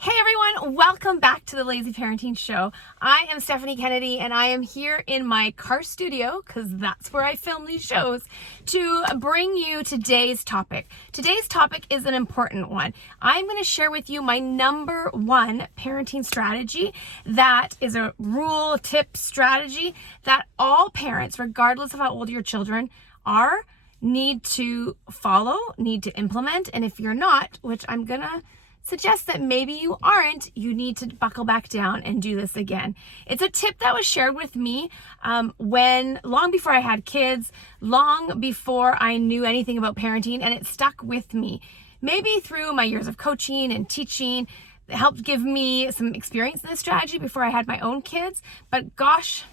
Hey everyone, welcome back to the Lazy Parenting Show. I am Stephanie Kennedy and I am here in my car studio, because that's where I film these shows, to bring you today's topic. Today's topic is an important one. I'm going to share with you my number one parenting strategy that is a rule, tip, strategy that all parents, regardless of how old your children are, need to follow, need to implement. And if you're not, which I'm going to suggest that maybe you aren't, you need to buckle back down and do this again. It's a tip that was shared with me long before I had kids, long before I knew anything about parenting, and it stuck with me. Maybe through my years of coaching and teaching, it helped give me some experience in this strategy before I had my own kids. But gosh,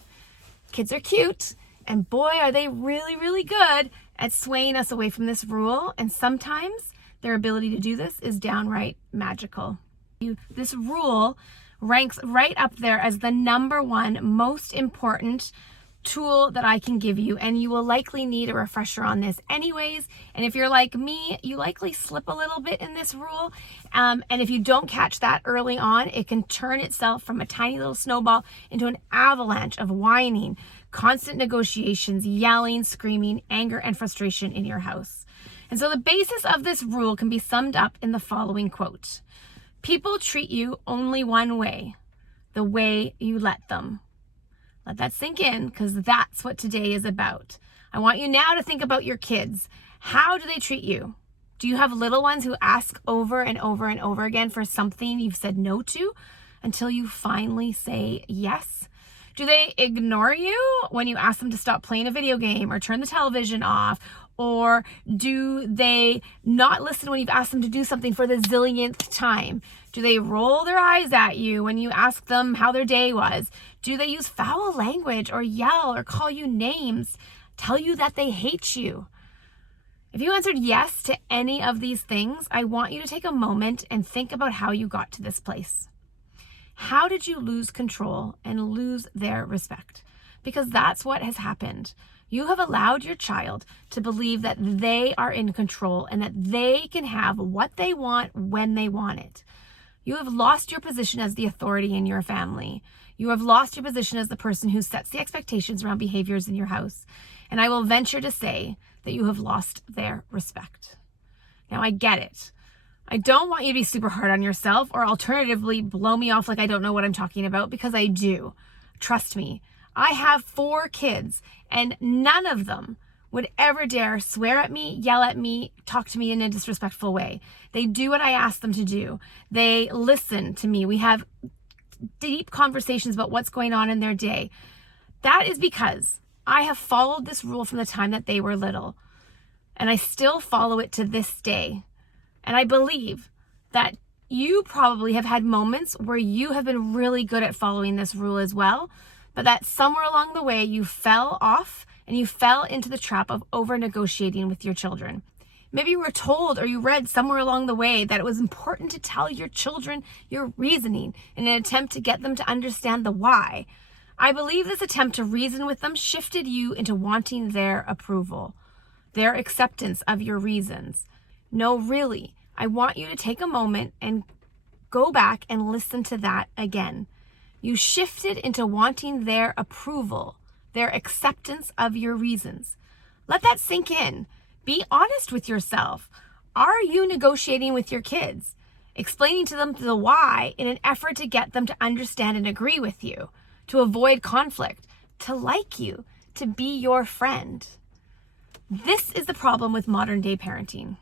kids are cute, and boy, are they really, really good at swaying us away from this rule. And sometimes their ability to do this is downright magical. This rule ranks right up there as the number one most important tool that I can give you, and you will likely need a refresher on this anyways. And if you're like me, you likely slip a little bit in this rule, and if you don't catch that early on, it can turn itself from a tiny little snowball into an avalanche of whining, constant negotiations, yelling, screaming, anger, and frustration in your house. And so the basis of this rule can be summed up in the following quote: people treat you only one way, the way you let them. Let that sink in, because that's what today is about. I want you now to think about your kids. How do they treat you? Do you have little ones who ask over and over and over again for something you've said no to until you finally say yes? Do they ignore you when you ask them to stop playing a video game or turn the television off? Or do they not listen when you've asked them to do something for the zillionth time? Do they roll their eyes at you when you ask them how their day was? Do they use foul language or yell or call you names, tell you that they hate you? If you answered yes to any of these things, I want you to take a moment and think about how you got to this place. How did you lose control and lose their respect? Because that's what has happened. You have allowed your child to believe that they are in control and that they can have what they want when they want it. You have lost your position as the authority in your family. You have lost your position as the person who sets the expectations around behaviors in your house. And I will venture to say that you have lost their respect. Now, I get it. I don't want you to be super hard on yourself, or alternatively blow me off like I don't know what I'm talking about, because I do. Trust me. I have 4 kids, and none of them would ever dare swear at me, yell at me, talk to me in a disrespectful way. They do what I ask them to do. They listen to me. We have deep conversations about what's going on in their day. That is because I have followed this rule from the time that they were little, and I still follow it to this day. And I believe that you probably have had moments where you have been really good at following this rule as well, but that somewhere along the way you fell off and you fell into the trap of over-negotiating with your children. Maybe you were told or you read somewhere along the way that it was important to tell your children your reasoning in an attempt to get them to understand the why. I believe this attempt to reason with them shifted you into wanting their approval, their acceptance of your reasons. No, really, I want you to take a moment and go back and listen to that again. You shifted into wanting their approval, their acceptance of your reasons. Let that sink in. Be honest with yourself. Are you negotiating with your kids, explaining to them the why in an effort to get them to understand and agree with you, to avoid conflict, to like you, to be your friend? This is the problem with modern day parenting.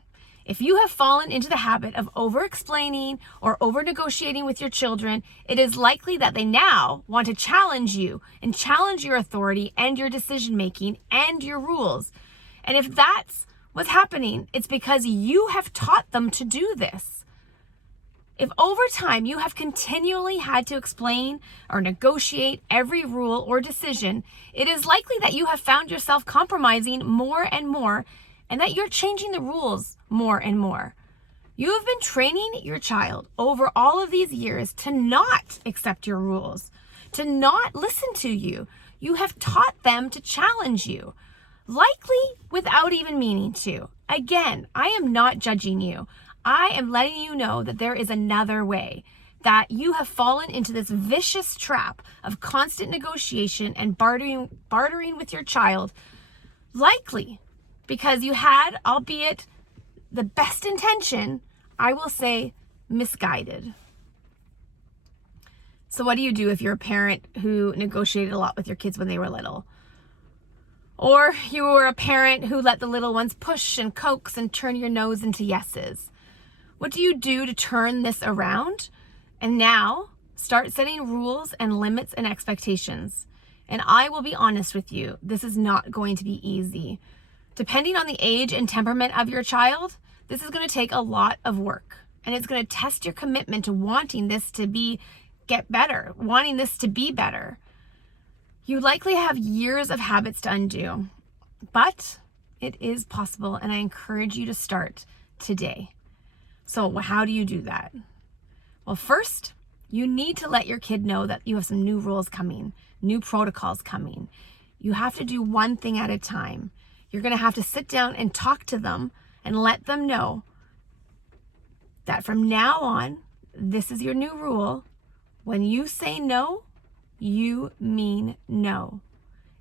If you have fallen into the habit of over-explaining or over-negotiating with your children, it is likely that they now want to challenge you and challenge your authority and your decision-making and your rules. And if that's what's happening, it's because you have taught them to do this. If over time you have continually had to explain or negotiate every rule or decision, it is likely that you have found yourself compromising more and more, and that you're changing the rules more and more. You have been training your child over all of these years to not accept your rules, to not listen to you. You have taught them to challenge you, likely without even meaning to. Again, I am not judging you. I am letting you know that there is another way. that you have fallen into this vicious trap of constant negotiation and bartering with your child, likely because you had, albeit the best intention, I will say misguided. So what do you do if you're a parent who negotiated a lot with your kids when they were little? Or you were a parent who let the little ones push and coax and turn your nose into yeses? What do you do to turn this around and now start setting rules and limits and expectations? And I will be honest with you, this is not going to be easy. Depending on the age and temperament of your child, this is going to take a lot of work, and it's going to test your commitment to wanting this to get better, wanting this to be better. You likely have years of habits to undo, but it is possible, and I encourage you to start today. So how do you do that? Well, first, you need to let your kid know that you have some new rules coming, new protocols coming. You have to do one thing at a time. You're going to have to sit down and talk to them and let them know that from now on, this is your new rule. When you say no, you mean no,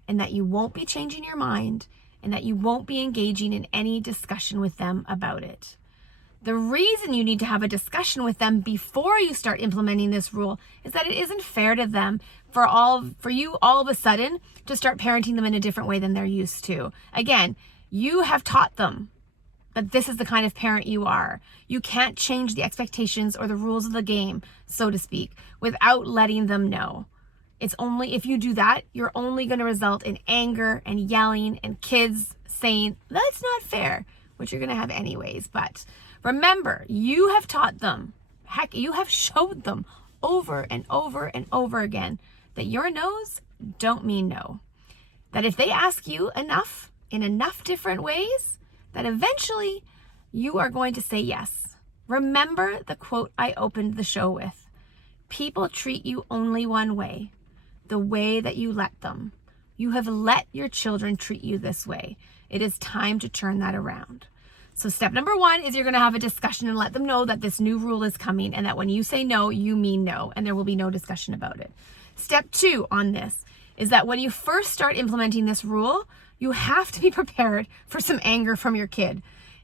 and that you won't be changing your mind and that you won't be engaging in any discussion with them about it. The reason you need to have a discussion with them before you start implementing this rule is that it isn't fair to them for you all of a sudden to start parenting them in a different way than they're used to. Again, you have taught them that this is the kind of parent you are. You can't change the expectations or the rules of the game, so to speak, without letting them know. It's only if you do that, you're only going to result in anger and yelling and kids saying, that's not fair, which you're going to have anyways. But remember, you have taught them, heck, you have showed them over and over and over again that your no's don't mean no. That if they ask you enough in enough different ways, that eventually you are going to say yes. Remember the quote I opened the show with. People treat you only one way, the way that you let them. You have let your children treat you this way. It is time to turn that around. So step number 1 is you're going to have a discussion and let them know that this new rule is coming and that when you say no, you mean no, and there will be no discussion about it. Step 2 on this is that when you first start implementing this rule, you have to be prepared for some anger from your kid.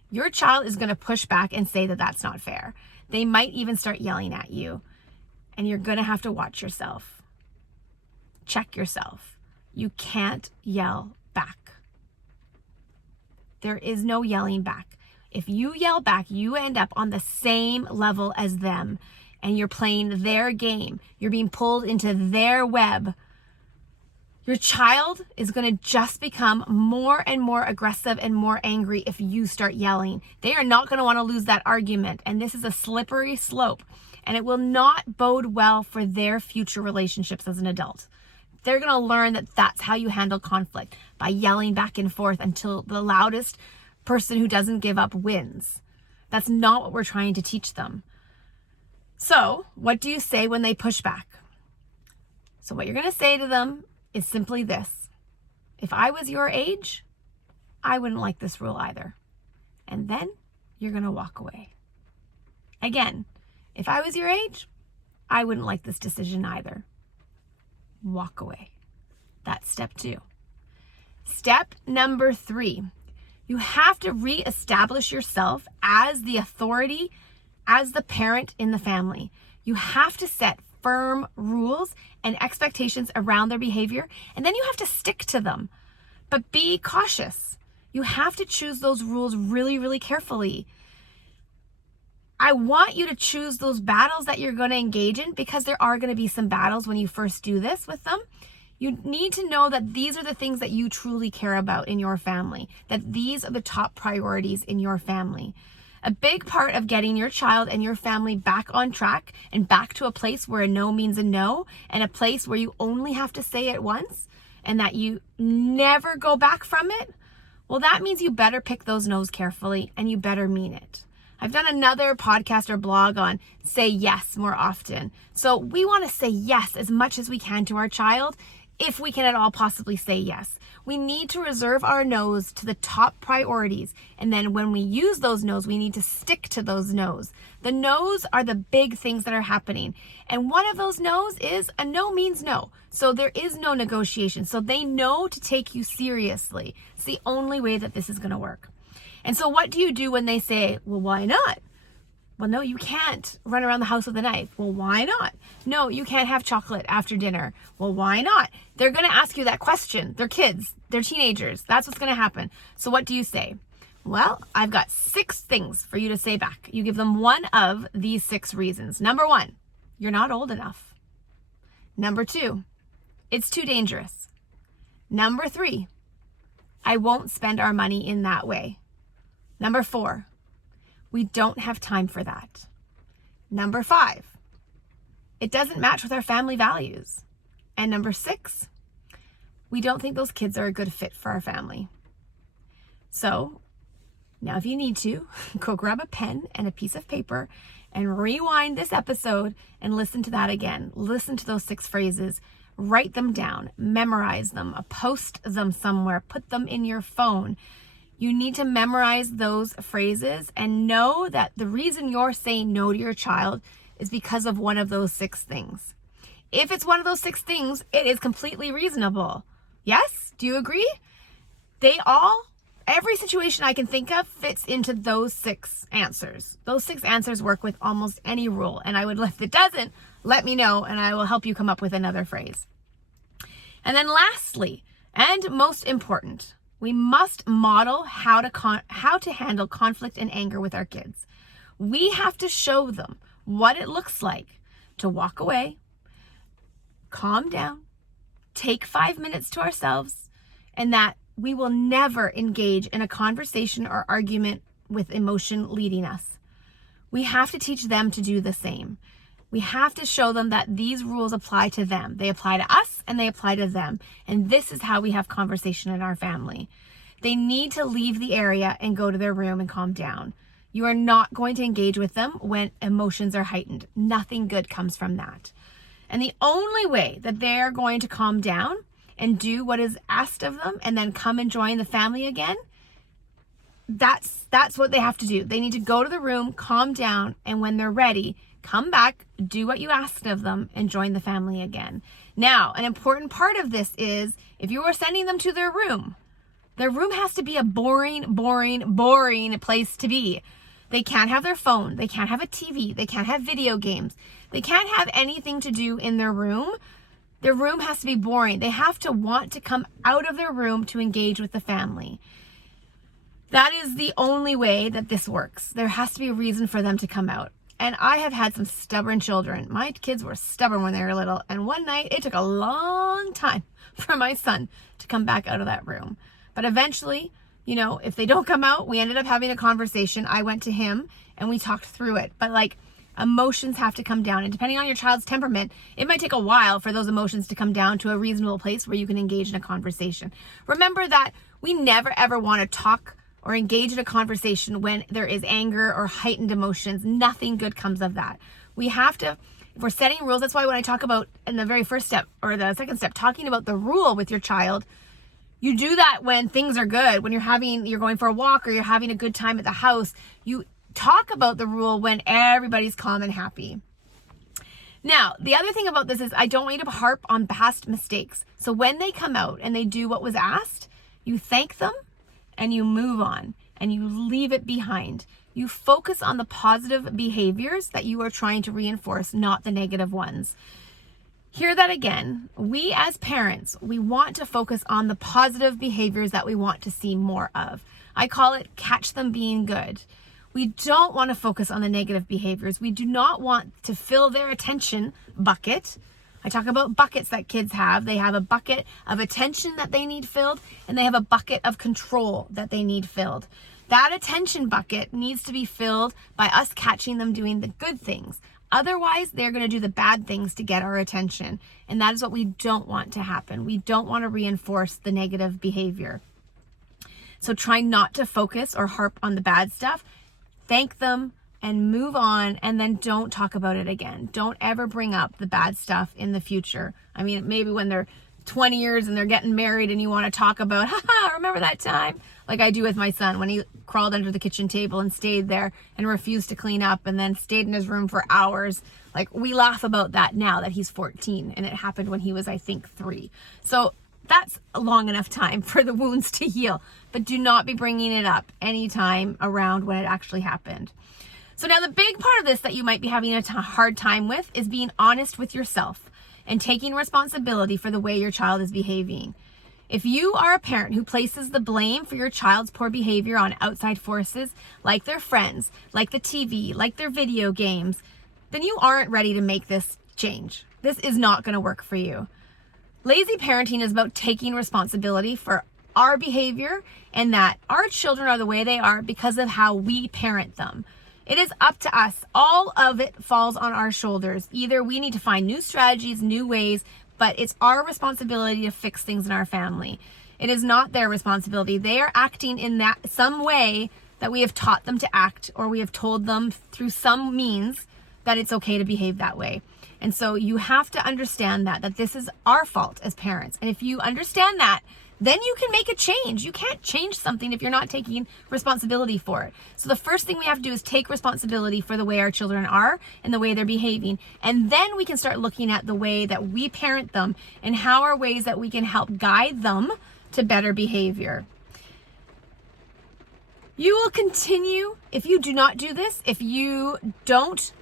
Your child is going to push back and say that that's not fair. They might even start yelling at you, and you're going to have to watch yourself. Check yourself. You can't yell back. There is no yelling back. If you yell back, you end up on the same level as them, and you're playing their game. You're being pulled into their web. Your child is going to just become more and more aggressive and more angry if you start yelling. They are not going to want to lose that argument, and this is a slippery slope, and it will not bode well for their future relationships as an adult. They're going to learn that that's how you handle conflict, by yelling back and forth until the loudest person who doesn't give up wins. That's not what we're trying to teach them. So, what do you say when they push back? So what you're going to say to them is simply this. If I was your age, I wouldn't like this rule either. And then you're going to walk away. Again, if I was your age, I wouldn't like this decision either. Walk away. That's step 2. Step number 3, you have to reestablish yourself as the authority, as the parent in the family. You have to set firm rules and expectations around their behavior, and then you have to stick to them. But be cautious. You have to choose those rules really, really carefully. I want you to choose those battles that you're going to engage in, because there are going to be some battles when you first do this with them. You need to know that these are the things that you truly care about in your family, that these are the top priorities in your family. A big part of getting your child and your family back on track and back to a place where a no means a no, and a place where you only have to say it once and that you never go back from it, well, that means you better pick those no's carefully and you better mean it. I've done another podcast or blog on say yes more often. So we want to say yes as much as we can to our child, if we can at all possibly say yes. We need to reserve our no's to the top priorities. And then when we use those no's, we need to stick to those no's. The no's are the big things that are happening. And one of those no's is a no means no. So there is no negotiation. So they know to take you seriously. It's the only way that this is going to work. And so what do you do when they say, well, why not? Well, no, you can't run around the house with a knife. Well, why not? No, you can't have chocolate after dinner. Well, why not? They're going to ask you that question. They're kids. They're teenagers. That's what's going to happen. So what do you say? Well, I've got 6 things for you to say back. You give them one of these 6 reasons. Number 1, you're not old enough. Number 2, it's too dangerous. Number 3, I won't spend our money in that way. Number 4, we don't have time for that. Number 5, it doesn't match with our family values. And number 6, we don't think those kids are a good fit for our family. So now if you need to, go grab a pen and a piece of paper and rewind this episode and listen to that again. Listen to those 6 phrases, write them down, memorize them, post them somewhere, put them in your phone. You need to memorize those phrases and know that the reason you're saying no to your child is because of one of those 6 things. If it's one of those 6 things, it is completely reasonable. Yes? Do you agree? Every situation I can think of fits into those 6 answers. Those 6 answers work with almost any rule. And if it doesn't, let me know and I will help you come up with another phrase. And then lastly, and most important, we must model how to handle conflict and anger with our kids. We have to show them what it looks like to walk away, calm down, take 5 minutes to ourselves, and that we will never engage in a conversation or argument with emotion leading us. We have to teach them to do the same. We have to show them that these rules apply to them. They apply to us and they apply to them. And this is how we have conversation in our family. They need to leave the area and go to their room and calm down. You are not going to engage with them when emotions are heightened. Nothing good comes from that. And the only way that they're going to calm down and do what is asked of them and then come and join the family again, that's what they have to do. They need to go to the room, calm down, and when they're ready, come back, do what you asked of them, and join the family again. Now, an important part of this is if you are sending them to their room has to be a boring place to be. They can't have their phone. They can't have a TV. They can't have video games. They can't have anything to do in their room. Their room has to be boring. They have to want to come out of their room to engage with the family. That is the only way that this works. There has to be a reason for them to come out. And I have had some stubborn children. My kids were stubborn when they were little. And one night it took a long time for my son to come back out of that room. But eventually, if they don't come out, we ended up having a conversation. I went to him and we talked through it. But emotions have to come down. And depending on your child's temperament, it might take a while for those emotions to come down to a reasonable place where you can engage in a conversation. Remember that we never ever want to talk or engage in a conversation when there is anger or heightened emotions. Nothing good comes of that. We have to, if we're setting rules, that's why when I talk about in the very first step or the second step, talking about the rule with your child, you do that when things are good, when you're going for a walk or you're having a good time at the house. You talk about the rule when everybody's calm and happy. Now, the other thing about this is I don't want you to harp on past mistakes. So when they come out and they do what was asked, you thank them and you move on and you leave it behind. You focus on the positive behaviors that you are trying to reinforce, not the negative ones. Hear that again. We as parents, we want to focus on the positive behaviors that we want to see more of. I call it catch them being good. We don't want to focus on the negative behaviors. We do not want to fill their attention bucket. I talk about buckets that kids have. They have a bucket of attention that they need filled, and they have a bucket of control that they need filled. That attention bucket needs to be filled by us catching them doing the good things. Otherwise, they're going to do the bad things to get our attention. And that is what we don't want to happen. We don't want to reinforce the negative behavior. So try not to focus or harp on the bad stuff. Thank them and move on, and then don't talk about it again. Don't ever bring up the bad stuff in the future. I mean, maybe when they're 20 years and they're getting married and you want to talk about, haha, remember that time? Like I do with my son when he crawled under the kitchen table and stayed there and refused to clean up and then stayed in his room for hours. Like we laugh about that now that he's 14 and it happened when he was, I think, 3. So that's a long enough time for the wounds to heal, but do not be bringing it up anytime around when it actually happened. So now the big part of this that you might be having a hard time with is being honest with yourself and taking responsibility for the way your child is behaving. If you are a parent who places the blame for your child's poor behavior on outside forces, like their friends, like the TV, like their video games, then you aren't ready to make this change. This is not going to work for you. Lazy parenting is about taking responsibility for our behavior and that our children are the way they are because of how we parent them. It is up to us. All of it falls on our shoulders. Either we need to find new strategies, new ways, but it's our responsibility to fix things in our family. It is not their responsibility. They are acting in that some way that we have taught them to act, or we have told them through some means that it's okay to behave that way. And so you have to understand that this is our fault as parents. And if you understand that, then you can make a change. You can't change something if you're not taking responsibility for it. So the first thing we have to do is take responsibility for the way our children are and the way they're behaving. And then we can start looking at the way that we parent them and how are ways that we can help guide them to better behavior. You will continue, if you do not do this, if you don't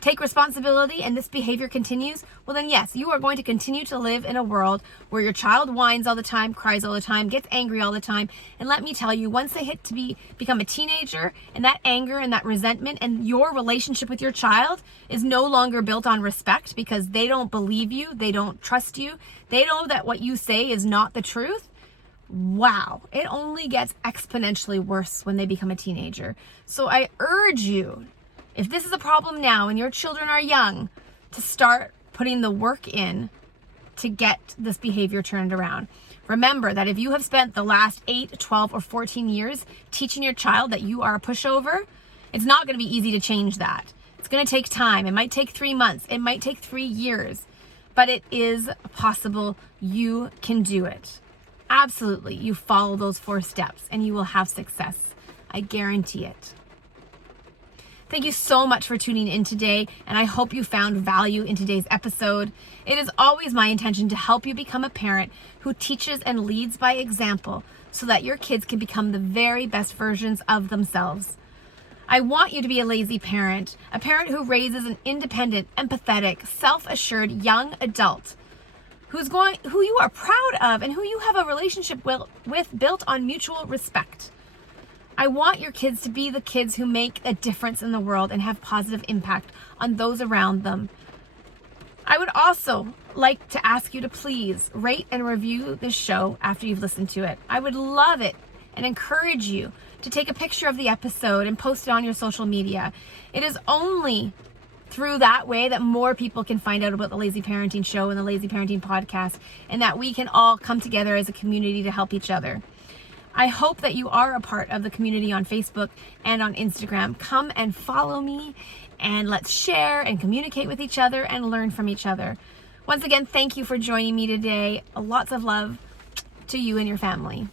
take responsibility and this behavior continues, well then yes, you are going to continue to live in a world where your child whines all the time, cries all the time, gets angry all the time. And let me tell you, once they hit to become a teenager, and that anger and that resentment and your relationship with your child is no longer built on respect because they don't believe you, they don't trust you, they know that what you say is not the truth. Wow, it only gets exponentially worse when they become a teenager. So I urge you, if this is a problem now and your children are young, to start putting the work in to get this behavior turned around. Remember that if you have spent the last 8, 12, or 14 years teaching your child that you are a pushover, it's not going to be easy to change that. It's going to take time. It might take 3 months. It might take 3 years, but it is possible. You can do it. Absolutely. You follow those 4 steps and you will have success. I guarantee it. Thank you so much for tuning in today, and I hope you found value in today's episode. It is always my intention to help you become a parent who teaches and leads by example so that your kids can become the very best versions of themselves. I want you to be a lazy parent, a parent who raises an independent, empathetic, self-assured young adult who you are proud of and who you have a relationship with built on mutual respect. I want your kids to be the kids who make a difference in the world and have positive impact on those around them. I would also like to ask you to please rate and review this show after you've listened to it. I would love it and encourage you to take a picture of the episode and post it on your social media. It is only through that way that more people can find out about the Lazy Parenting Show and the Lazy Parenting Podcast, and that we can all come together as a community to help each other. I hope that you are a part of the community on Facebook and on Instagram. Come and follow me, and let's share and communicate with each other and learn from each other. Once again, thank you for joining me today. Lots of love to you and your family.